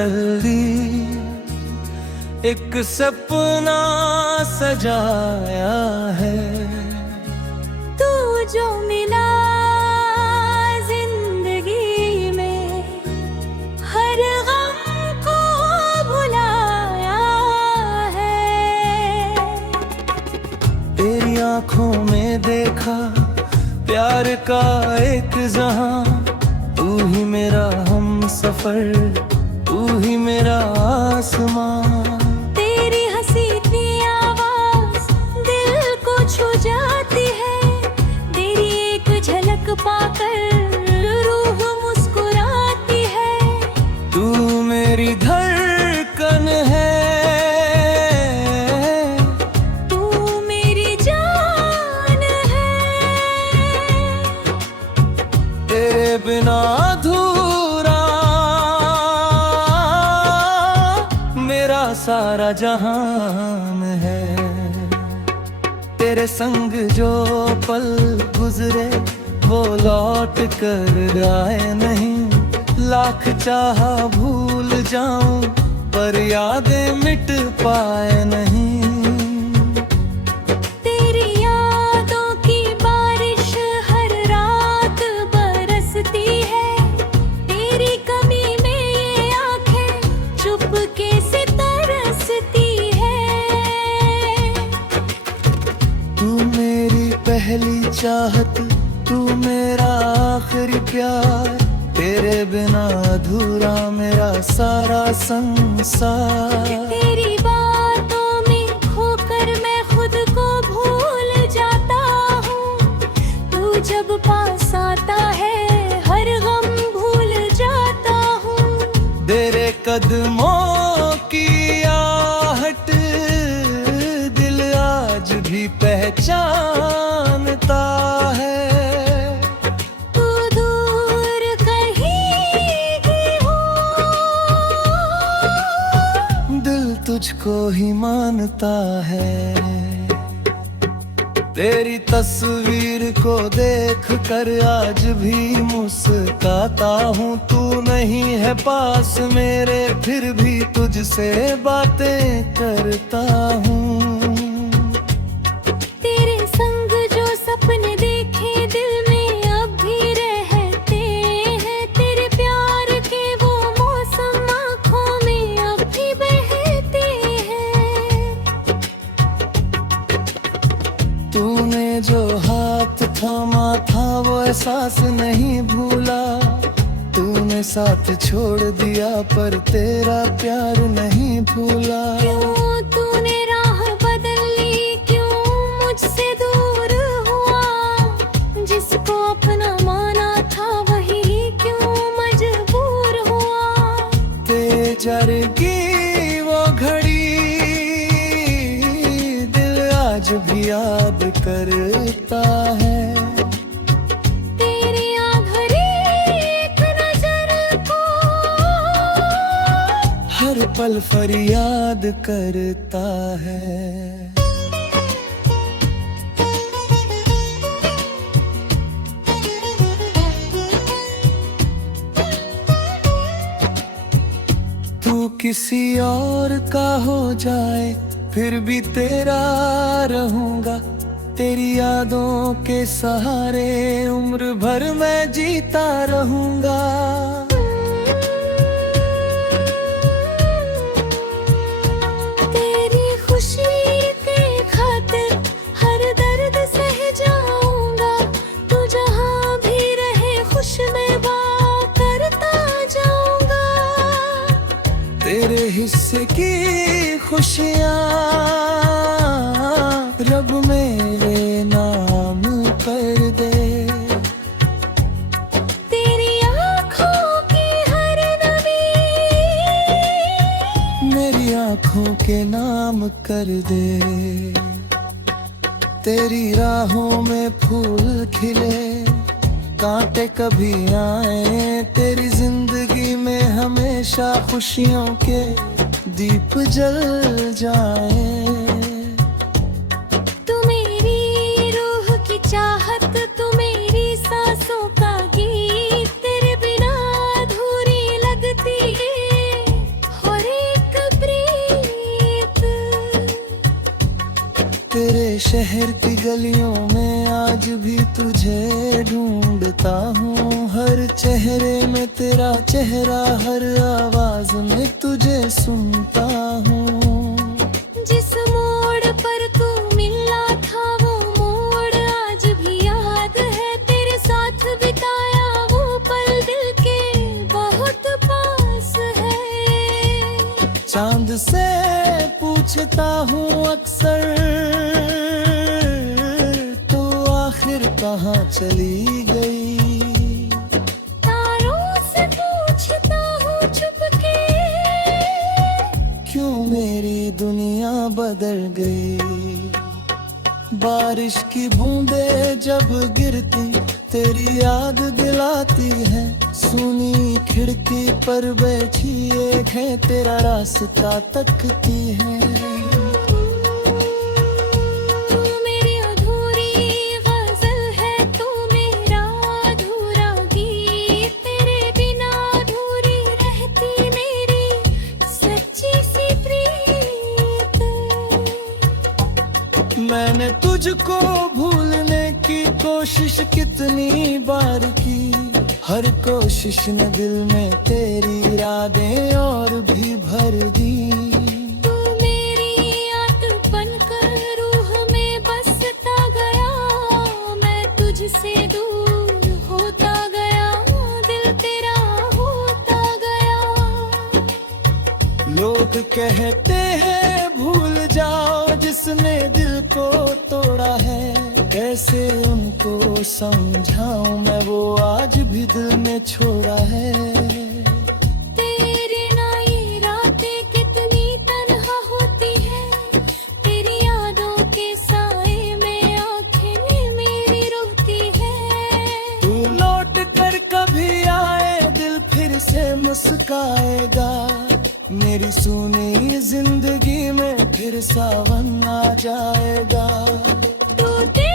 जल्दी एक सपना सजाया है। तू जो मिला जिंदगी में, हर गम को भुलाया है। तेरी आंखों में देखा प्यार का एक जहां, तू ही मेरा हम सफर, तू ही मेरा आसमां। तेरी हंसी की आवाज दिल को छू जाती है, तेरी एक झलक पाकर रूह मुस्कुराती है। तू मेरी धड़कन है, तू मेरी जान है, तेरे बिना अधूरा मेरा सारा जहान है। तेरे संग जो पल गुजरे वो लौट कर आए नहीं। लाख चाहा भूल जाऊं पर यादें मिट पाए नहीं। तेरी यादों की बारिश हर रात बरसती है, तेरी कमी में ये आंखें चुपके से तरसती है। तू मेरी पहली चाहत, तू मेरा आखिरी प्यार, तेरे बिना अधूरा मेरा सारा संसार। तेरी बातों में खोकर मैं खुद को भूल जाता हूँ, तू जब पास आता है हर गम भूल जाता हूँ। तेरे कदमों की आहट दिल आज भी पहचानता है। तू दूर कहीं भी हो, दिल तुझको ही मानता है। तेरी तस्वीर को देख कर आज भी मुस्कुराता हूँ। तू नहीं है पास मेरे फिर भी तुझसे बातें करता हूँ। तेरे संग जो सपने देखे दिल में अब भी रहते हैं, तेरे प्यार के वो मौसम आँखों में अब भी बहते हैं। तूने जो हाथ थामा था वो एहसास नहीं भूला। तूने साथ छोड़ दिया पर तेरा प्यार नहीं भूला। क्यों तूने राह बदल ली, क्यों मुझसे दूर हुआ, जिसको अपना माना था वही क्यों मजबूर हुआ। तेजर की वो घड़ी दिल आज भी याद करता है। तेरी आखिरी एक नजर को हर पल फरियाद करता है। तू किसी और का हो जाए फिर भी तेरा रहूंगा। तेरी यादों के सहारे उम्र भर मैं जीता रहूंगा। तेरी खुशी के खातिर हर दर्द सह जाऊंगा, तू जहाँ भी रहे खुश मैं बात करता जाऊंगा। तेरे हिस्से की खुशियाँ रब मेरे नाम कर दे। तेरी आँखों की हर नमी मेरी आँखों के नाम कर दे। तेरी राहों में फूल खिले कांटे कभी आए, तेरी जिंदगी में हमेशा खुशियों के दीप जल जाए। तू मेरी रूह की चाहत, तू मेरी सांसों तेरे शहर की गलियों में आज भी तुझे ढूंढता हूँ। हर चेहरे में तेरा चेहरा, हर आवाज में तुझे सुनता हूँ। जिस मोड़ पर तू मिला था वो मोड़ आज भी याद है। तेरे साथ बिताया वो पल दिल के बहुत पास है। चांद से पूछता हूँ अक्सर, तो आखिर कहाँ चली गई। तारों से पूछता हूँ चुपके, क्यों मेरी दुनिया बदल गई। बारिश की बूंदें जब गिरती तेरी याद दिलाती है। सुनी खिड़की पर बैठी एक है तेरा रास्ता तकती है। तू मेरी अधूरी गजल है, तू मेरा अधूरा गीत। तेरे बिना अधूरी रहती मेरी सच्ची सी प्रीत। मैंने तुझको भूलने की कोशिश कितनी बार की। हर कोशिश ने दिल में तेरी यादें और भी भर दी। तू मेरी याद बनकर रूह में बसता गया। मैं तुझसे दूर होता गया, दिल तेरा होता गया। लोग कहते हैं भूल जाओ जिसने दिल को तोड़ा है। कैसे उनको समझाऊं मैं, वो आज भी दिल में छोड़ा है। तेरी ना ये रातें कितनी तन्हा होती है। तेरी यादों के साए में आंखें मेरी रोती है। तू लौट कर कभी आए दिल फिर से मुस्काएगा। मेरी सुनी जिंदगी में फिर सावन आ जाएगा। टूटे